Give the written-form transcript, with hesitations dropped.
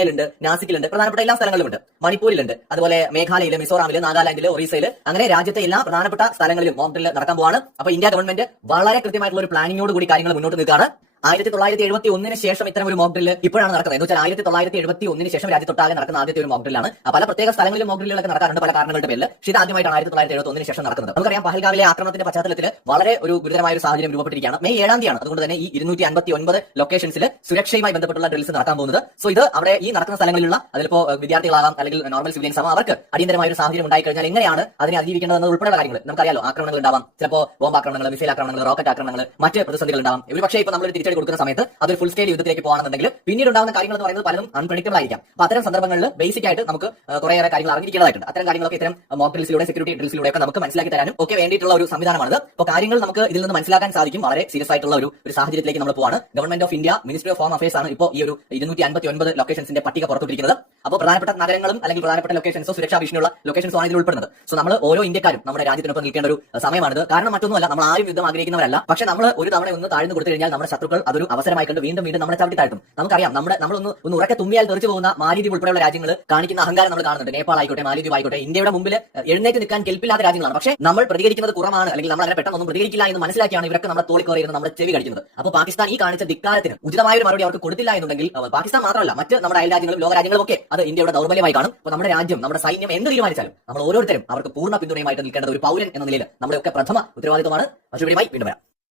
ലുണ്ട്, നാസിക്കിലുണ്ട്, പ്രധാനപ്പെട്ട എല്ലാ സ്ഥലങ്ങളിലുമുണ്ട്. മണിപ്പൂരിലുണ്ട്, അതുപോലെ മേഘാലയയില്, മിസോറാമില്, നാഗാലാൻഡില്, ഒറീസയില്, അങ്ങനെ രാജ്യത്തെ എല്ലാ പ്രധാനപ്പെട്ട സ്ഥലങ്ങളിലും മോക്ക് ഡ്രിൽ നടക്കാൻ പോവാണ്. അപ്പൊ ഇന്ത്യ ഗവൺമെന്റ് വളരെ കൃത്യമായിട്ടുള്ള ഒരു പ്ലാനിങ്ങോട് കൂടി കാര്യങ്ങൾ മുന്നോട്ട് നിൽക്കുകയാണ്. 1971 ശേഷം ഇത്തരം ഒരു മോക്ക് ഡ്രില്ല് ഇപ്പോഴാണ് നടക്കുന്നത്. എന്ന് വെച്ചാൽ 1971 ശേഷം രാജ്യത്തൊട്ടാകെ നടക്കുന്ന ആദ്യത്തെ ഒരു മോക്ക് ഡ്രില്ലാണ്. പല പ്രത്യേക സ്ഥലങ്ങളിലും മോക്ക് ഡ്രില്ലുകളൊക്കെ നടക്കാറുണ്ട് പല കാരണങ്ങളുടെ പേരിൽ. പക്ഷേ ഇത് ആദ്യമായിട്ടാണ് 1971 ശേഷം നടക്കുന്നത്. നമുക്കറിയാം പഹൽഗാമിലെ ആക്രമണത്തിന്റെ പശ്ചാത്തലത്തിൽ വളരെ ഒരു ഗുരുതരമായ ഒരു സാഹചര്യം രൂപപ്പെട്ടിരിക്കുകയാണ്. മെയ് 7 തീയതിയാണ്. അതുകൊണ്ട് തന്നെ ഈ 259 ലൊക്കേഷൻസിൽ സുരക്ഷയുമായി ബന്ധപ്പെട്ടുള്ള ഡ്രിൽസ് നടക്കാൻ പോകുന്നത്. സോ ഇത് അവിടെ ഈ നടക്കുന്ന സ്ഥലങ്ങളിലുള്ള അതിലിപ്പോ വിദ്യാർത്ഥികളാകാം അല്ലെങ്കിൽ നോർമൽ സിവിലിയൻസ് ആവാം, അവർക്ക് അടിയന്തരമായ ഒരു സാഹചര്യം ഉണ്ടായി കഴിഞ്ഞാൽ എങ്ങനെയാണ് അതിനെ അതിജീവിക്കേണ്ടതെന്ന് ഉൾപ്പെടെയുള്ള കാര്യങ്ങൾ നമുക്കറിയാലോ. ആക്രമണങ്ങൾ ഉണ്ടാവാം, ചിലപ്പോൾ ബോംബ് ആക്രമണങ്ങൾ, മിസൈൽ ആക്രമണങ്ങൾ, റോക്കറ്റ് ആക്രമണങ്ങൾ, മറ്റ് പ്രതിസന്ധികൾ ഉണ്ടാവാം. ഒരു പക്ഷേ ഇപ്പോൾ നമ്മൾ തിരിച്ചടി കൊടുക്കുന്ന സമയത്ത് അതൊരു ഫുൾ സ്കെയിൽ യുദ്ധത്തിലേക്ക് പോകണമെന്നുണ്ടെങ്കിൽ പിന്നീട് ഉണ്ടാകുന്ന കാര്യങ്ങൾ എന്ന് പറയുന്നത് പലതും അൺപ്രഡിക്റ്റബിൾ ആയിരിക്കാം. അപ്പൊ അത്തരം സന്ദർഭങ്ങളിൽ ബേസിക് ആയിട്ട് നമുക്ക് കുറേയേറെ കാര്യങ്ങൾ അറിഞ്ഞിരിക്കേണ്ടതായിട്ടുണ്ട്. അത്തരം കാര്യങ്ങളൊക്കെ ഇത്തരം മോക്ക് ഡ്രിൽസിലൂടെ, സെക്യൂരിറ്റി ഡ്രിൽസിലൂടെ ഒക്കെ നമുക്ക് മനസ്സിലാക്കി തരാനും ഒക്കെ വേണ്ടിയിട്ടുള്ള ഒരു സംവിധാനമാണിത്. അപ്പോൾ കാര്യങ്ങൾ നമുക്ക് ഇതിൽ നിന്ന് മനസ്സിലാക്കാൻ സാധിക്കും. വളരെ സീരിയസ് ആയിട്ടുള്ള ഒരു സാഹചര്യത്തിലേക്ക് നമ്മൾ പോവാണ്. Government of India, ministry of home affairs ആണ് ഇപ്പോൾ ഈ ഒരു 259 ലൊക്കേഷൻസിന്റെ പട്ടിക പുറത്തുവിട്ടിരിക്കുന്നത്. അപ്പോൾ പ്രധാനപ്പെട്ട നഗരങ്ങളും അല്ലെങ്കിൽ പ്രധാനപ്പെട്ട ലൊക്കേഷൻസോ സുരക്ഷാ ഭീഷണിയുള്ള ലൊക്കേഷൻസോ ആണ് ഇതിൽ ഉൾപ്പെടുന്നത്. സോ നമ്മൾ ഓരോ ഇന്ത്യക്കാരും നമ്മുടെ രാജ്യത്തിനൊപ്പം നിൽക്കേണ്ട ഒരു സമയമാണിത്. കാരണം മറ്റൊന്നുമല്ല, നമ്മൾ ആരും യുദ്ധം ആഗ്രഹിക്കുന്നവരല്ല. പക്ഷേ നമ്മൾ ഒരു തവണ ഒന്ന് താഴ്ന്നു കൊടുത്തു കഴിഞ്ഞാൽ നമ്മുടെ ശത്രുക്കൾ അതൊരു അവസരമായി കണ്ട് വീണ്ടും വീണ്ടും നമ്മളെ ചവിട്ടി താഴ്ത്തും. നമുക്കറിയാം, നമ്മളൊന്ന് ഉറക്കെ തുമ്മിയാൽ തെറിച്ചു പോകുന്ന മാലിദ്വീപ് ഉൾപ്പെടെയുള്ള രാജ്യങ്ങൾ കാണിക്കുന്ന അഹങ്കാരം നമ്മൾ കാണുന്നുണ്ട്. നേപ്പാൾ ആയിക്കോട്ടെ, മാലിദ്വീപ് ആയിക്കോട്ടെ, ഇന്ത്യയുടെ മുമ്പിൽ എഴുന്നേറ്റ് നിൽക്കാൻ കെൽപ്പില്ലാത്ത രാജ്യങ്ങളാണ്. പക്ഷേ നമ്മൾ പ്രതികരിക്കുന്നത് കുറവാണ്, അല്ലെങ്കിൽ നമ്മൾ അങ്ങനെ പെട്ടെന്നൊന്നും പ്രതികരിക്കില്ല എന്ന് മനസ്സിലാക്കിയാണ് ഇവരൊക്കെ നമ്മുടെ തോളിൽ കയറിയിരുന്ന് നമ്മുടെ ചെവി കടിക്കുന്നത്. അപ്പോൾ പാകിസ്ഥാൻ ഈ കാണിച്ച ധിക്കാരത്തിന് ഉചിതമായ ഒരു മറുപടി അവർക്ക് കൊടുത്തില്ല എന്നുണ്ടെങ്കിൽ പാകിസ്ഥാൻ മാത്രമല്ല, മറ്റ് നമ്മുടെ അയൽ രാജ്യങ്ങളും ലോകരാജ്യങ്ങളും ഒക്കെ അത് ഇന്ത്യയുടെ ദൗർബല്യമായി കാണും. അപ്പോൾ നമ്മുടെ രാജ്യം, നമ്മുടെ സൈന്യം എന്ത് തീരുമാനിച്ചാലും നമ്മൾ ഓരോരുത്തരും അവർക്ക് പൂർണ്ണ പിന്തുണയുമായിട്ട് നിൽക്കേണ്ടത് ഒരു പൗരൻ എന്ന നിലയിൽ നമ്മുടെയൊക്കെ പ്രഥമ ഉത്തരവാദിത്വമാണ്. മറ്റൊരു വീഡിയോയുമായി വീണ്ടും വരാം.